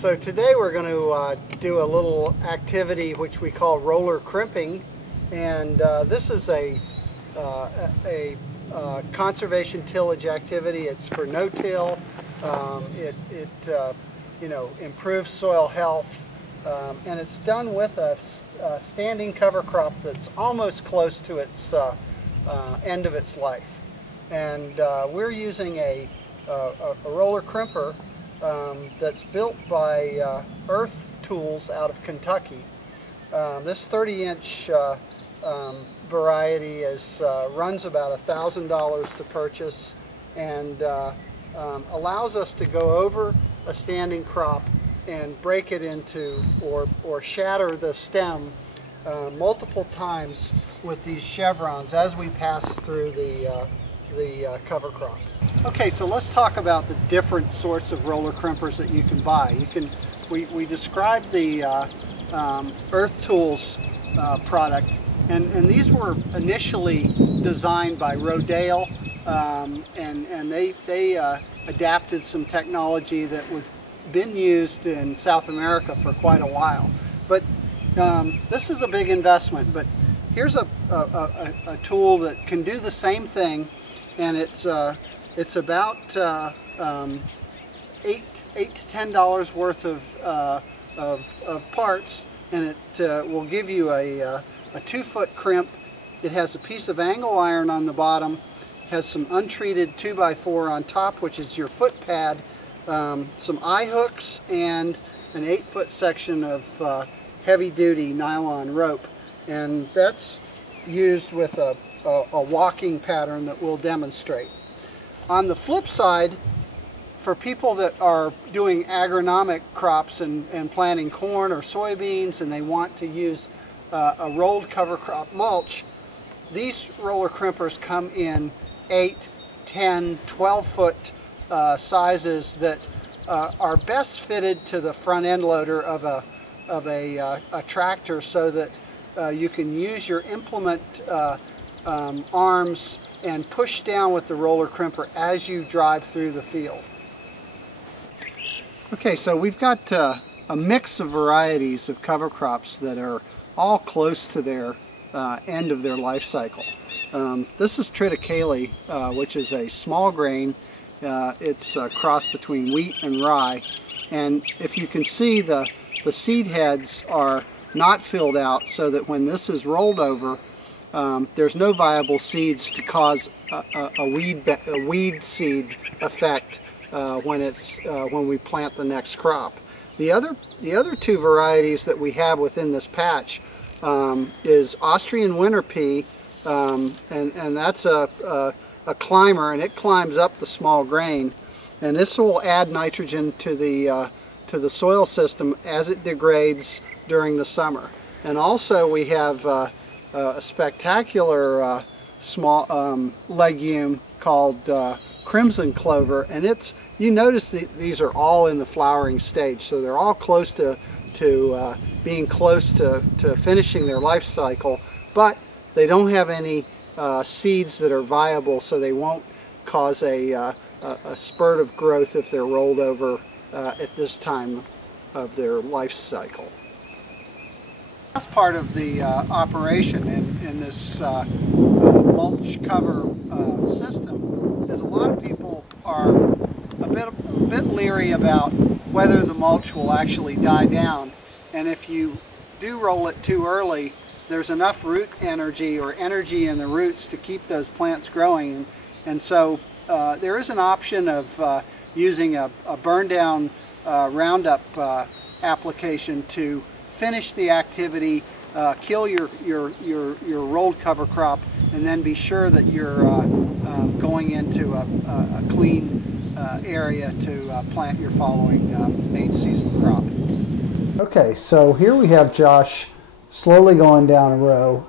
So today we're going to do a little activity which we call roller crimping, and this is a conservation tillage activity. It's for no-till. It improves soil health, and it's done with a standing cover crop that's almost close to its end of its life. And we're using a roller crimper that's built by Earth Tools out of Kentucky. This 30-inch variety runs about $1,000 to purchase, and allows us to go over a standing crop and break it into or shatter the stem multiple times with these chevrons as we pass through the cover crop. Okay, so let's talk about the different sorts of roller crimpers that you can buy. We described the Earth Tools product, and these were initially designed by Rodale, and they adapted some technology that was been used in South America for quite a while. But this is a big investment. But here's a tool that can do the same thing, and it's about $8 to $10 worth of parts, and it will give you a 2-foot crimp. It has a piece of angle iron on the bottom, has some untreated 2x4 on top, which is your foot pad, some eye hooks, and an 8-foot section of heavy-duty nylon rope, and that's used with a walking pattern that we'll demonstrate. On the flip side, for people that are doing agronomic crops and planting corn or soybeans, and they want to use a rolled cover crop mulch, these roller crimpers come in 8, 10, 12-foot sizes that are best fitted to the front end loader of a tractor, so that you can use your implement arms and push down with the roller crimper as you drive through the field. Okay, so we've got a mix of varieties of cover crops that are all close to their end of their life cycle. This is triticale, which is a small grain. It's a cross between wheat and rye, and if you can see, the seed heads are not filled out, so that when this is rolled over, there's no viable seeds to cause a weed seed effect when we plant the next crop. The other two varieties that we have within this patch is Austrian winter pea, and that's a climber, and it climbs up the small grain, and this will add nitrogen to the soil system as it degrades during the summer. And also we have a spectacular small legume called crimson clover, and you notice these are all in the flowering stage, so they're all close to being close to finishing their life cycle, but they don't have any seeds that are viable, so they won't cause a spurt of growth if they're rolled over at this time of their life cycle. The last part of the operation in this mulch cover system is a lot of people are a bit leery about whether the mulch will actually die down, and if you do roll it too early, there's enough root energy or energy in the roots to keep those plants growing, and so there is an option of using a burn down Roundup application to finish the activity, kill your rolled cover crop, and then be sure that you're going into a clean area to plant your following main season crop. Okay, so here we have Josh slowly going down a row,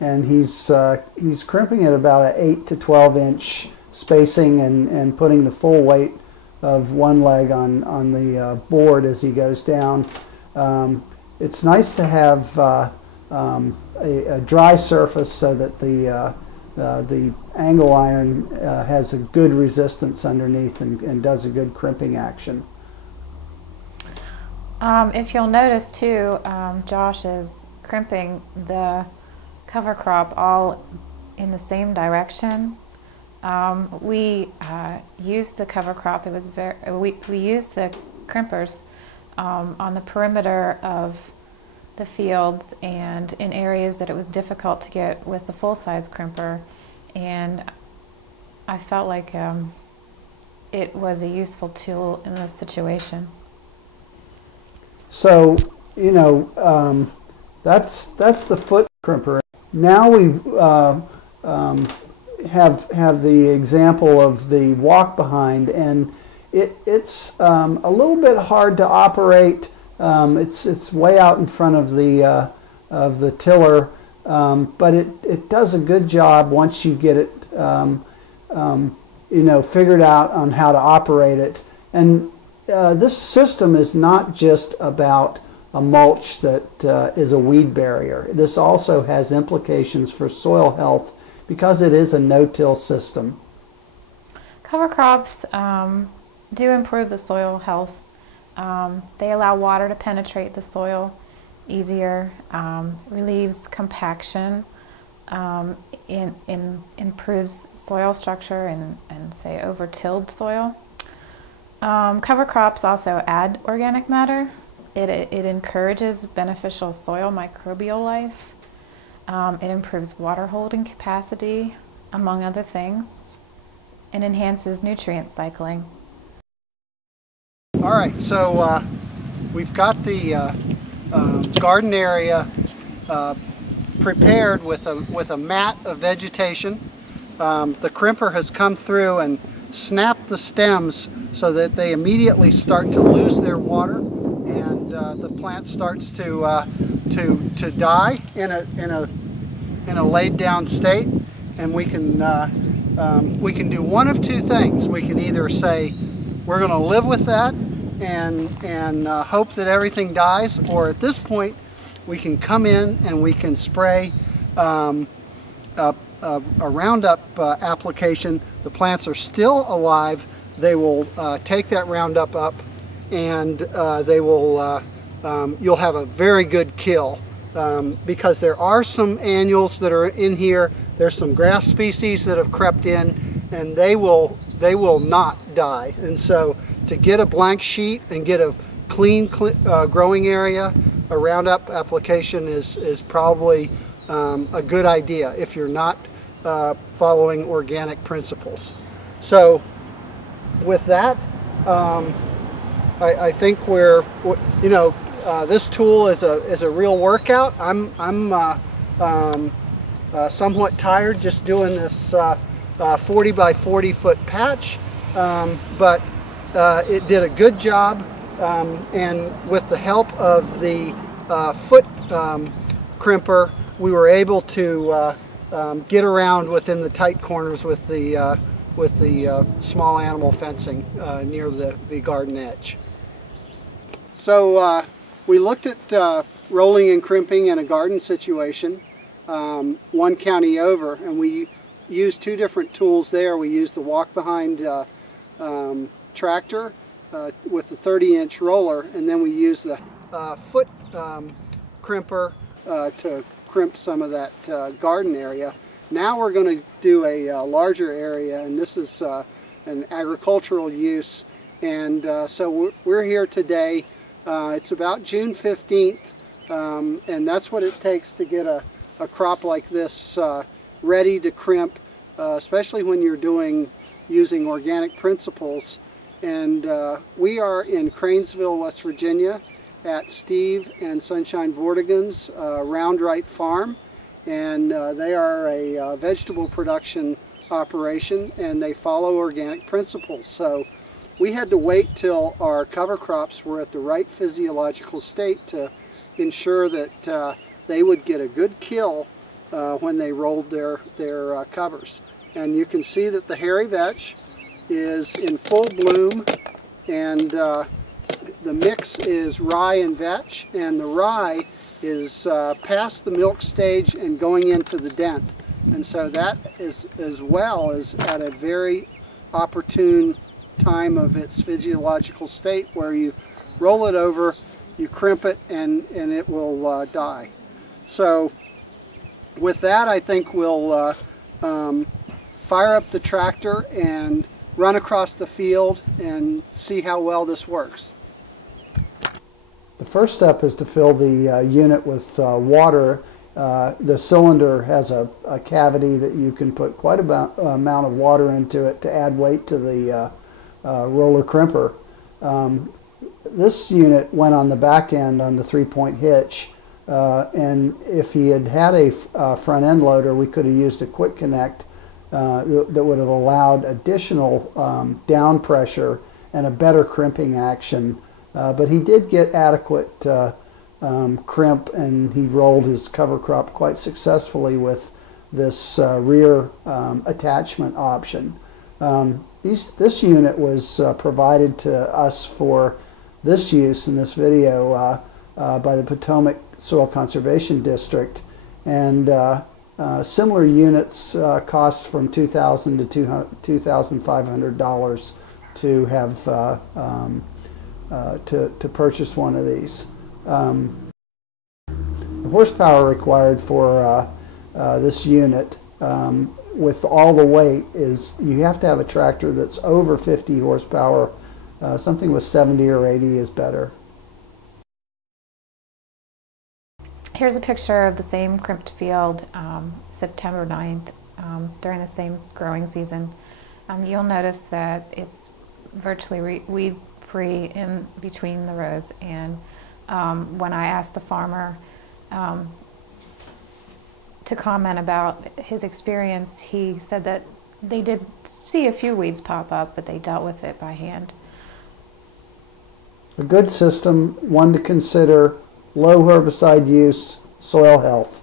and he's crimping at about an 8 to 12 inch spacing, and putting the full weight of one leg on the board as he goes down. It's nice to have a dry surface, so that the angle iron has a good resistance underneath and does a good crimping action. If you'll notice too, Josh is crimping the cover crop all in the same direction. We used the cover crop. It was we used the crimpers on the perimeter of the fields and in areas that it was difficult to get with the full-size crimper, and I felt like it was a useful tool in this situation. So, you know, that's the foot crimper. Now we have the example of the walk behind, and it's a little bit hard to operate. It's way out in front of the tiller, but it does a good job once you get it you know, figured out on how to operate it. And this system is not just about a mulch that is a weed barrier. This also has implications for soil health because it is a no-till system. Cover crops do improve the soil health. They allow water to penetrate the soil easier, relieves compaction, improves soil structure and say over-tilled soil. Cover crops also add organic matter. It encourages beneficial soil microbial life. It improves water holding capacity, among other things, and enhances nutrient cycling. All right, so we've got the garden area prepared with a mat of vegetation. The crimper has come through and snapped the stems so that they immediately start to lose their water, and the plant starts to die in a laid down state. And we can do one of two things. We can either say we're going to live with that and hope that everything dies, or at this point we can come in and we can spray a Roundup application. The plants are still alive. They will take that Roundup up, and they will you'll have a very good kill, because there are some annuals that are in here. There's some grass species that have crept in, and they will not die. And so to get a blank sheet and get a clean growing area, a Roundup application is probably a good idea if you're not following organic principles. So with that, I think we're, you know, this tool is a real workout. I'm somewhat tired just doing this 40 by 40 foot patch, but it did a good job, and with the help of the foot crimper, we were able to get around within the tight corners with the small animal fencing near the garden edge. So we looked at rolling and crimping in a garden situation, one county over, and we used two different tools there. We used the walk-behind tractor with the 30-inch roller, and then we used the foot crimper to crimp some of that garden area. Now we're going to do a larger area, and this is an agricultural use, and so we're here today. It's about June 15th, and that's what it takes to get a crop like this ready to crimp, especially when you're using organic principles. And we are in Cranesville, West Virginia at Steve and Sunshine Vortigern's Round Right Farm, and they are a vegetable production operation, and they follow organic principles. So we had to wait till our cover crops were at the right physiological state to ensure that they would get a good kill when they rolled their covers. And you can see that the hairy vetch is in full bloom, and the mix is rye and vetch, and the rye is past the milk stage and going into the dent. And so that is, as well, is at a very opportune time of its physiological state, where you roll it over you crimp it and it will die. So with that, I think we'll fire up the tractor and run across the field and see how well this works. The first step is to fill the unit with water. The cylinder has a cavity that you can put quite a amount of water into it to add weight to the roller crimper. This unit went on the back end on the 3-point hitch, and if he had had a front end loader, we could have used a quick connect that would have allowed additional down pressure and a better crimping action. But he did get adequate crimp, and he rolled his cover crop quite successfully with this rear attachment option. This unit was provided to us for this use in this video by the Potomac Soil Conservation District, and similar units cost from $2,000 to $2,500 to have to purchase one of these. The horsepower required for this unit with all the weight is you have to have a tractor that's over 50 horsepower. Something with 70 or 80 is better. Here's a picture of the same crimped field September 9th during the same growing season. You'll notice that it's virtually weed-free in between the rows, and when I asked the farmer to comment about his experience, he said that they did see a few weeds pop up, but they dealt with it by hand. A good system, one to consider: low herbicide use, soil health.